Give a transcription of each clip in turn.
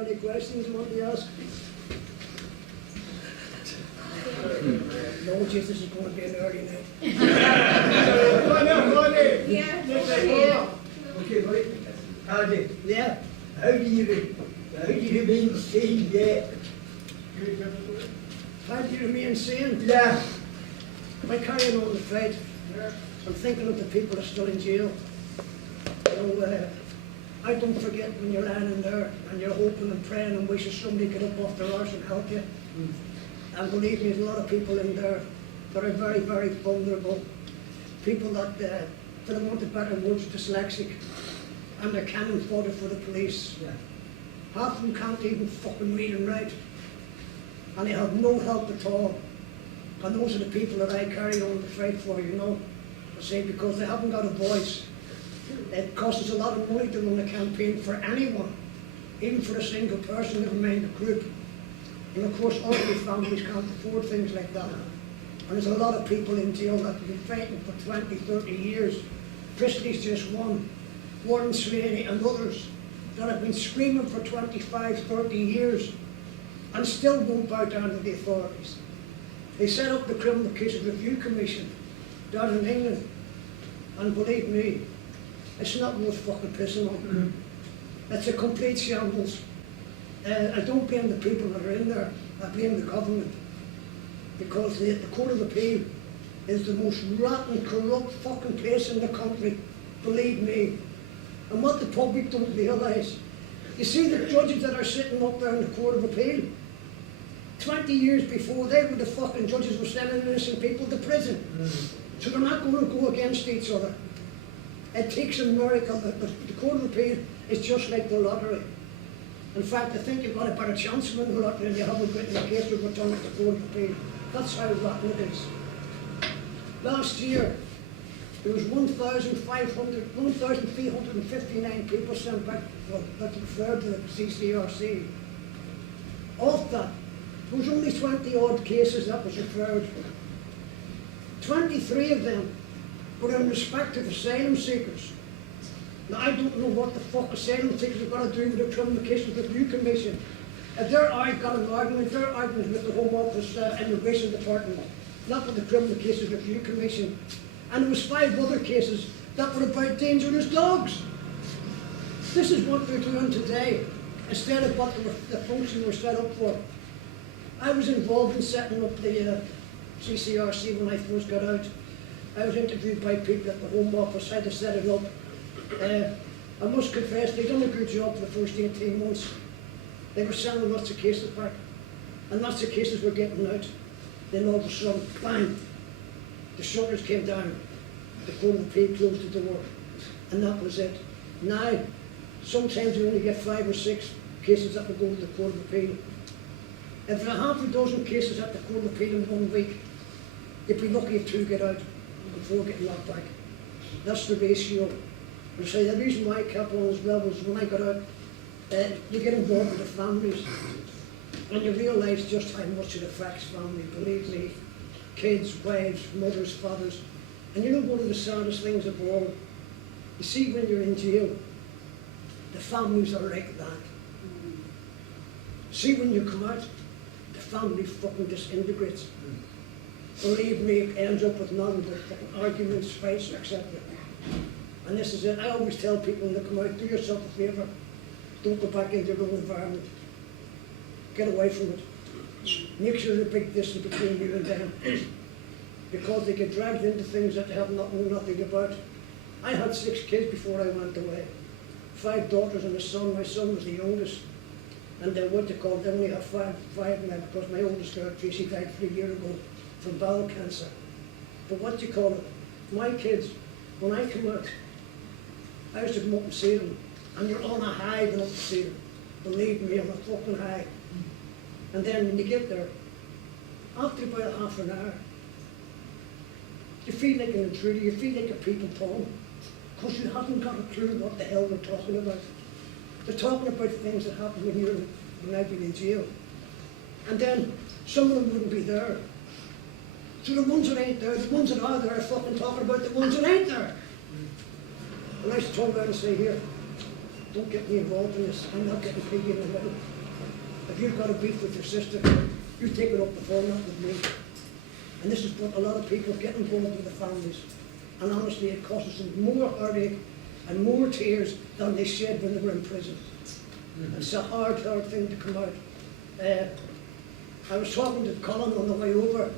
got any questions you want to ask? No, Jesus, this is going to be an early night. Yeah. Okay, right. Paddy, Yeah. how do you remain sane yet? How do you remain sane? Yeah. By carrying on the fight. I'm thinking of the people that are still in jail. You know, I don't forget when you're lying in there and you're hoping and praying and wishing somebody could get up off their arse and help you. And believe me, there's a lot of people in there that are very, very vulnerable. People that, for the want of better words, dyslexic. And they're cannon fodder for the police. Yeah. Half of them can't even fucking read and write. And they have no help at all. And those are the people that I carry on the fight for, you know. I say because they haven't got a voice. It costs us a lot of money to run a campaign for anyone, even for a single person, never mind a group. And of course, ordinary families can't afford things like that. And there's a lot of people in jail that have been fighting for 20, 30 years. Christie's just one, Warren Sweeney and others that have been screaming for 25, 30 years and still won't bow down to the authorities. They set up the Criminal Cases Review Commission down in England, and believe me, it's not worth fucking pissing on. It's a complete shambles. I don't blame the people that are in there, I blame the government. Because the Court of Appeal is the most rotten, corrupt fucking place in the country, believe me. And what the public don't realise, you see the judges that are sitting up there in the Court of Appeal, 20 years before, they were the fucking judges were sending innocent people to prison. So they're not going to go against each other. It takes a miracle. The Court of Appeal is just like the lottery. In fact, I think you've got a better chance of winning the lottery than you haven't written a case with return at the Court of Appeal. That's how rotten it is. Last year, there was 1,359 people sent back that referred to the CCRC. Of that, there was only 20 odd cases that was referred. 23 of them were in respect of asylum seekers. Now, I don't know what the fuck asylum seekers have got to do with the Criminal Cases Review Commission. If I've got an argument, their argument with the Home Office Immigration Department, not with the Criminal Cases Review Commission. And there was 5 other cases that were about dangerous dogs. This is what they're doing today, instead of what the function were set up for. I was involved in setting up the CCRC when I first got out. I was interviewed by people at the Home Office, how to set it up. I must confess, they'd done a good job for the first 18 months. They were sending lots of cases back, and lots of cases were getting out. Then all of a sudden, bang, the shutters came down, the Court of Appeal closed the door, and that was it. Now, sometimes we only get 5 or 6 cases that will go to the Court of Appeal. If there are half a dozen cases at the Court of Appeal in 1 week, you'd be lucky if 2 get out before getting locked back. That's the ratio. And so the reason why I kept on as well was when I got out, you get involved with the families, and you realise just how much it affects family, believe me. Kids, wives, mothers, fathers. And you know one of the saddest things of all, you see when you're in jail, the families are like that. See when you come out, the family fucking disintegrates. Believe me, it ends up with none but arguments, fights, etc. And this is it. I always tell people when they come out, do yourself a favour. Don't go back into your own environment. Get away from it. Make sure there's a big distance between you and them. Because they get dragged into things that they have nothing about. I had 6 kids before I went away. 5 daughters and a son. My son was the youngest. And then what they call, they only have 5 now because my oldest girl, Tracy, died 3 years ago from bowel cancer. But what do you call it? My kids, when I come out, I used to come up and see them. And you're on a high going up to see them. Believe me, I'm a fucking high. And then when you get there, after about half an hour, you feel like an intruder, you feel like a people pawn, because you haven't got a clue what the hell they're talking about. They're talking about things that happen when I've been in jail. And then some of them wouldn't be there. So the ones that ain't there, the ones that are there are fucking talking about the ones that ain't there. And I used to turn around and say, here, don't get me involved in this. I'm not getting piggy in the middle. If you've got a beef with your sister, you take it up before, not with me. And this is what a lot of people get involved with the families. And honestly, it causes them more heartache and more tears than they shed when they were in prison. It's a hard thing to come out. I was talking to Colin on the way over,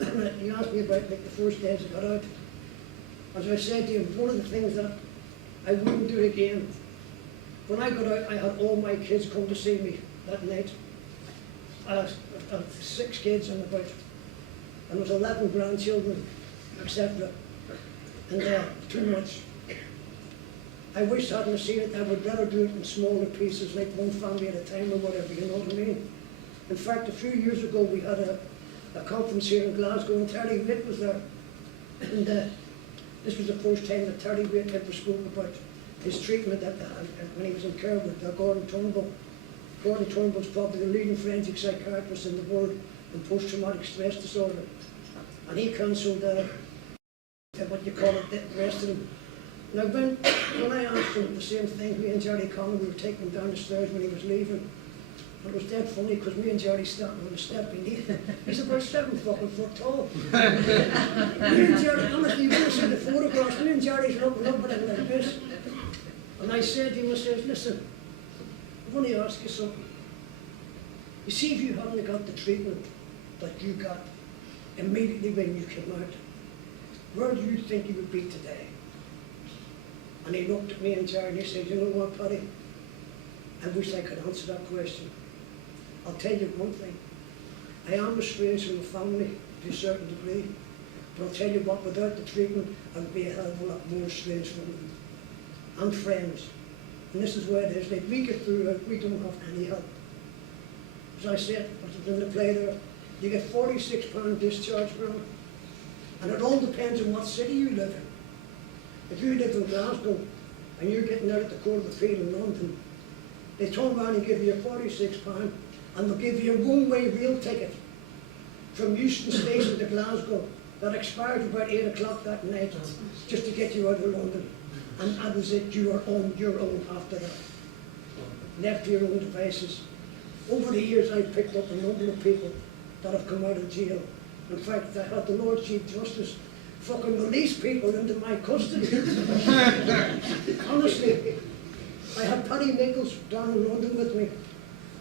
and he asked me about like, the first days I got out. As I said to him, one of the things that I wouldn't do again, when I got out, I had all my kids come to see me that night. I had 6 kids and about, and there was 11 grandchildren, etc. And too much. I wish I hadn't seen it. I would rather do it in smaller pieces, like one family at a time or whatever, you know what I mean? In fact, a few years ago we had a conference here in Glasgow, and Terry Witt was there. And this was the first time that Terry Witt ever spoke about his treatment when he was in care with Gordon Turnbull. Gordon Turnbull's probably the leading forensic psychiatrist in the world in post-traumatic stress disorder. And he counselled what you call it, the rest of them. Now when I asked him the same thing, me and Jerry Conlon, we were taking him down the stairs when he was leaving. And it was dead funny because me and Jerry started on the step, and he's about 7 fucking foot tall. Me and Jerry, honestly, you would have seen the photographs, me and Jerry's looking up at him like this. And I said to him, I said, listen, I want to ask you something. You see, if you hadn't got the treatment that you got immediately when you came out, where do you think you would be today? And he looked at me and Jerry and he said, you know what, Paddy? I wish I could answer that question. I'll tell you one thing. I am estranged from the family to a certain degree, but I'll tell you what, without the treatment, I would be a hell of a lot more estranged from them. And friends. And this is where it is. Like, we get through it, we don't have any help. As I said, I was in the play there, you get £46 discharge from it. And it all depends on what city you live in. If you live in Glasgow and you're getting out at the Court of Appeal in London, they turn around and give you £46 and they'll give you a one-way rail ticket from Euston Station to Glasgow that expires about 8 o'clock that night just to get you out of London. And that is it, you are on your own after that. Left to your own devices. Over the years I've picked up a number of people that have come out of jail. In fact, I had the Lord Chief Justice fucking release people into my custody. Honestly, I had Paddy Nichols down in London with me.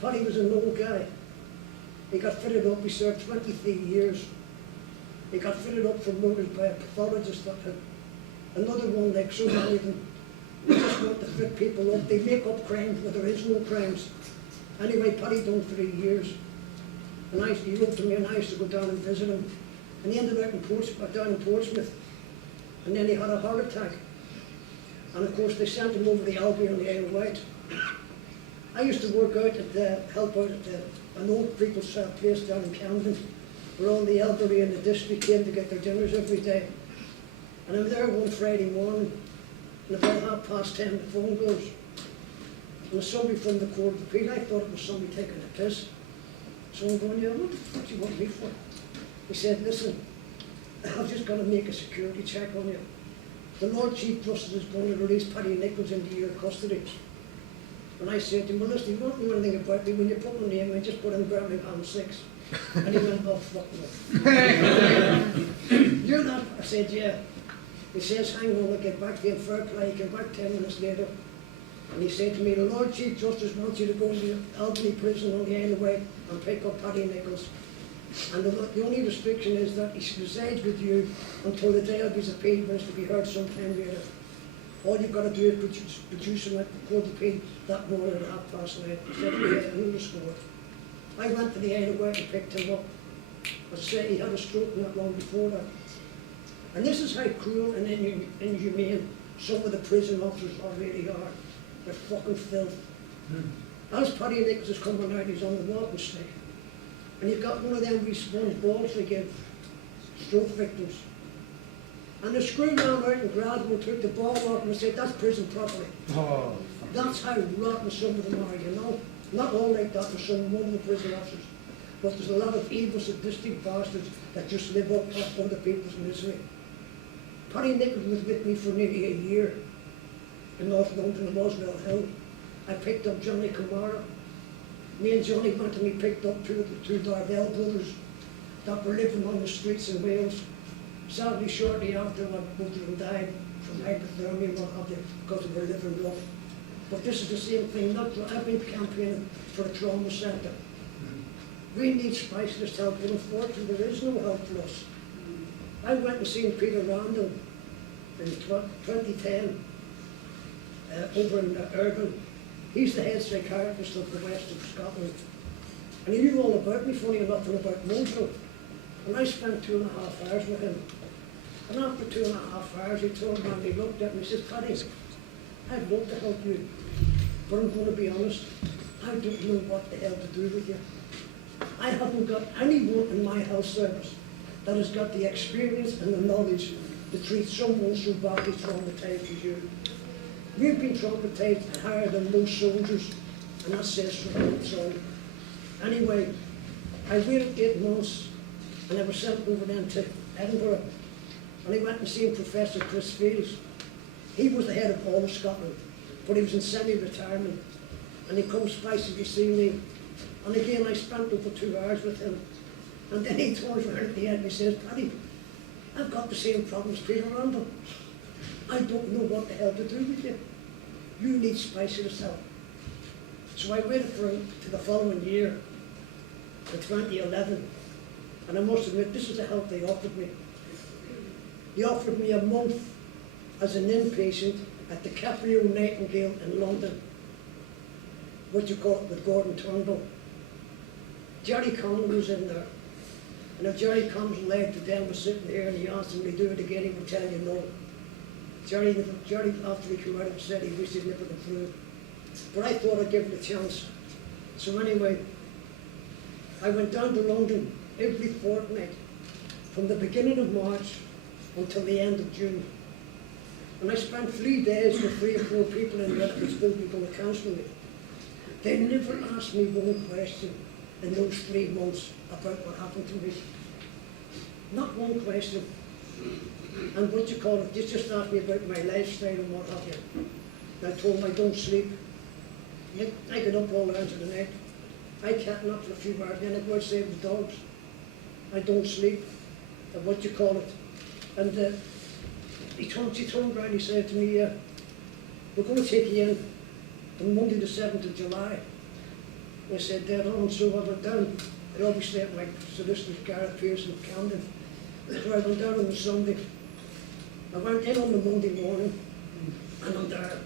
Paddy was an old guy. He got fitted up, he served 23 years. He got fitted up for murders by a pathologist that had another one, like so many of them. They just want to fit people up. They make up crimes where there is no crimes. Anyway, Paddy done 3 years. And he wrote to me and I used to go down and visit him. And he ended up down in Portsmouth. And then he had a heart attack. And of course they sent him over the Albion on the Isle of Wight. I used to work out help out at an old people's place down in Camden, where all the elderly in the district came to get their dinners every day. And I'm there one Friday morning, and about 10:30 the phone goes. And there's somebody from the Court of Appeal. I thought it was somebody taking a piss. So I'm going, yeah, what the fuck do you want me for? He said, listen, I've just got to make a security check on you. The Lord Chief Justice is going to release Paddy Nichols into your custody. And I said to him, well, listen, you don't know anything about me. When you put my name in, just put in Birmingham 6. And he went, oh, fuck no. You're not? I said, yeah. He says, hang on, I'll get back to you in fair play. He came back 10 minutes later. And he said to me, the Lord Chief Justice wants you to go into the Albany prison on the Isle of Wight and pick up Paddy Nichols. And the only restriction is that he resides with you until the day of his appeal, which is to be heard sometime later. All you've got to do is produce him at the Court of Appeal that morning at 9:30. He said, yeah, and he was scored. I went to the Isle of Wight and picked him up. As I say, he had a stroke not long before that. And this is how cruel and inhumane some of the prison officers really are. They're fucking filth. As Paddy Nichols is coming out, he's on the walking stick. And you've got one of them wee sponge balls they give stroke victims. And the screw man out in Glasgow took the ball off and said, that's prison property. Oh. That's how rotten some of them are, you know. Not all like that, there's one of the prison officers. But there's a lot of evil, sadistic bastards that just live up other people's misery. Paddy Nichols was with me for nearly a year. in North London, in Oswell Hill. I picked up Johnny Camara. Me and Johnny went and we picked up two Darvell brothers that were living on the streets in Wales. Sadly, shortly after, both of them died from hypothermia and what have you, because they were living rough. But this is the same thing. I've been campaigning for a trauma centre. We need specialist help, but unfortunately there is no help for us. I went and seen Peter Randall in 2010 over in Urban. He's the head psychiatrist of the west of Scotland. And he knew all about me, funny enough, and about Bungo. And I spent 2.5 hours with him. And after 2.5 hours, he told me, and he looked at me, he says, Paddy, I'd love to help you, but I'm going to be honest, I don't know what the hell to do with you. I haven't got anyone in my health service that has got the experience and the knowledge to treat someone so badly traumatized as you. We've been traumatized higher than most soldiers, and that says from its own. Anyway, I waited 8 months, and I was sent over then to Edinburgh, and I went and seen Professor Chris Fields. He was the head of all of Scotland, but he was in semi-retirement, and he comes twice to see me, and again I spent over 2 hours with him, and then he turns around at the end and he says, Paddy, I've got the same problems Peter Randall. I don't know what the hell to do with you. You need specialist help. So I waited for him to the following year, to 2011, and I must admit, this is the help they offered me. They offered me a month as an inpatient at the Caprio Nightingale in London, what you call it, with Gordon Turnbull. Jerry Conlon was in there, and if Jerry Conlon's leg to them was sitting here and he asked him to do it again, he would tell you no. Jerry, after he came out, said he wished he'd never been through. But I thought I'd give it a chance. So anyway, I went down to London every fortnight from the beginning of March until the end of June. And I spent 3 days with 3 or 4 people in there that were supposed to be going to counsel me. They never asked me one question in those 3 months about what happened to me. Not one question. And what you call it, they just asked me about my lifestyle and what have you. And I told them I don't sleep. I get up all hours of the night. I cat nap for a few hours, then I go out save the dogs. I don't sleep. And what you call it. And he turned around and he said to me, we're going to take you in on Monday the 7th of July. And I said, dead on. So I went down. I obviously had my solicitors, Gareth Pearce in Camden. So I went down on the Sunday. I went in on the Monday morning, and I'm there.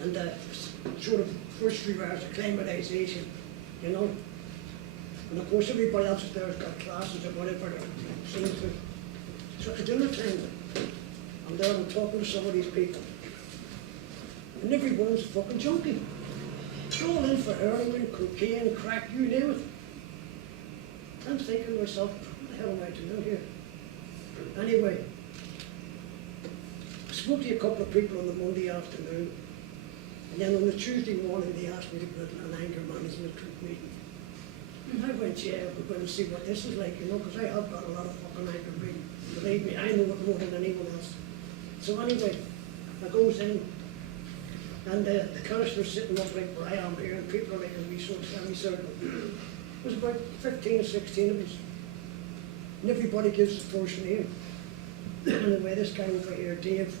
And sort of first 3 hours of acclimatization, you know. And of course everybody else there has got classes or whatever they're seeing to. So at dinner time, I'm there and I'm talking to some of these people. And everyone's a fucking junkie. They're all in for heroin, cocaine, crack, you name it. I'm thinking to myself, what the hell am I doing here? Anyway, I spoke to a couple of people on the Monday afternoon, and then on the Tuesday morning they asked me to go to an anger management group meeting. And I went, yeah, we're going to see what this is like, you know, because I have got a lot of fucking anger reading. Believe me, I know it more than anyone else. So anyway, I goes in, and the counsellor's sitting up like where I am here, and people are like a wee sort of semicircle. There's about 15 or 16 of us. And everybody gives the first name. Anyway, this guy over here, Dave,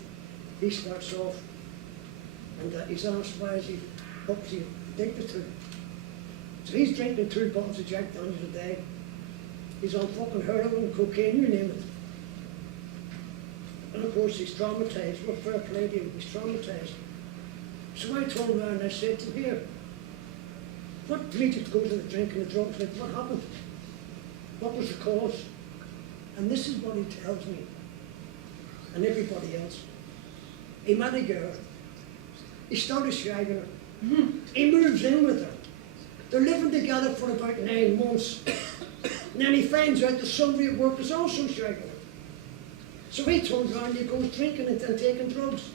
he starts off, and he's asked why is he addicted to. So he's drinking 2 bottles of Jack Daniels a day. He's on fucking heroin, cocaine, you name it. And of course he's traumatized. What fair play to him, he's traumatized. So I turned around and I said to him, here, what made you go to the drink and the drugs? Like, what happened? What was the cause? And this is what he tells me, and everybody else. He met a girl. He started shagging her. He moves in with her. They're living together for about 9 months. And then he finds out that somebody at work is also shagging her. So he turns around and he goes drinking and taking drugs.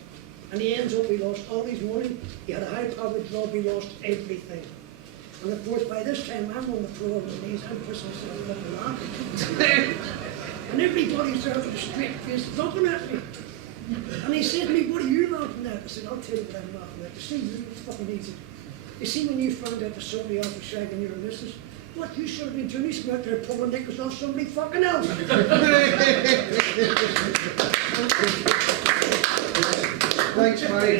And he ends up, he lost all his money. He had a high-powered job, he lost everything. And of course, by this time, I'm on the floor on my knees, I'm pissing myself fucking laughing. And everybody's there with a straight face looking at me. And he said to me, what are you laughing at? I said, I'll tell you what I'm laughing at. You see, you fucking easy. You see, when you found out that somebody else was shagging your missus, what you should have been doing is going out there pulling knickers off somebody fucking else. Thanks, Paddy.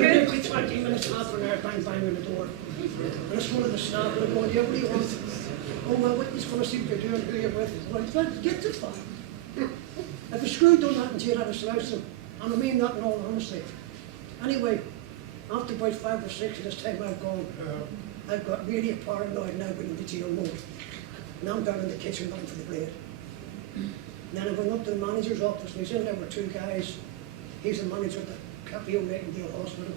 Every 20 minutes, half an hour, bang, bang on the door. And it's one of the staff that are going, yeah, what do you want? Oh, well, what he's going to see what you're doing, who you're with. Well, get the fuck. If a screw don't happen to you, that'll slice them. And I mean that in all honesty. Anyway, after about 5 or 6 of this time I've got really paranoid now with the jail mode. Now I'm down in the kitchen looking for the blade. And then I went up to the manager's office and he's in there with 2 guys. He's the manager of the Paddy Hill the Hospital.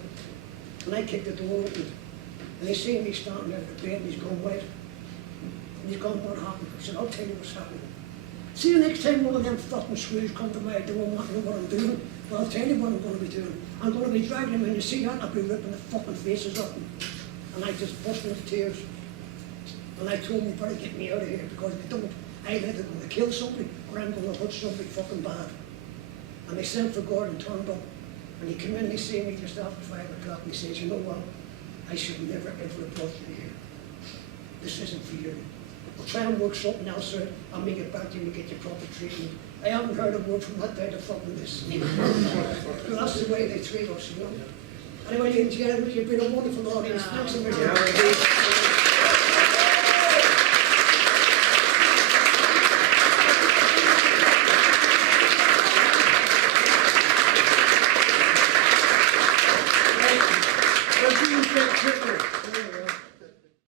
And I kicked the door open. And he seen me standing there at the bed and he's gone white. And he's gone, what happened? I said, I'll tell you what's happening. See you next time one of them fucking screws come to my door and want to know what I'm doing. Well, I'll tell you what I'm going to be doing. I'm going to be dragging him, and you see that, I'll be ripping the fucking faces off them. And I just burst into tears. And I told him, you better get me out of here, because if you don't, I'm either going to kill somebody, or I'm going to hurt somebody fucking bad. And they sent for Gordon, turned up, and he came in and he seen me just after 5 o'clock, and he says, you know what, I should never ever have brought you here. This isn't for you. We'll try and work something else out, and make it back to you and get your proper treatment. I haven't heard a word from that day to fucking this. But that's the way they treat us, you know. Anyway, ladies and gentlemen, you've been a wonderful audience. Thanks a million.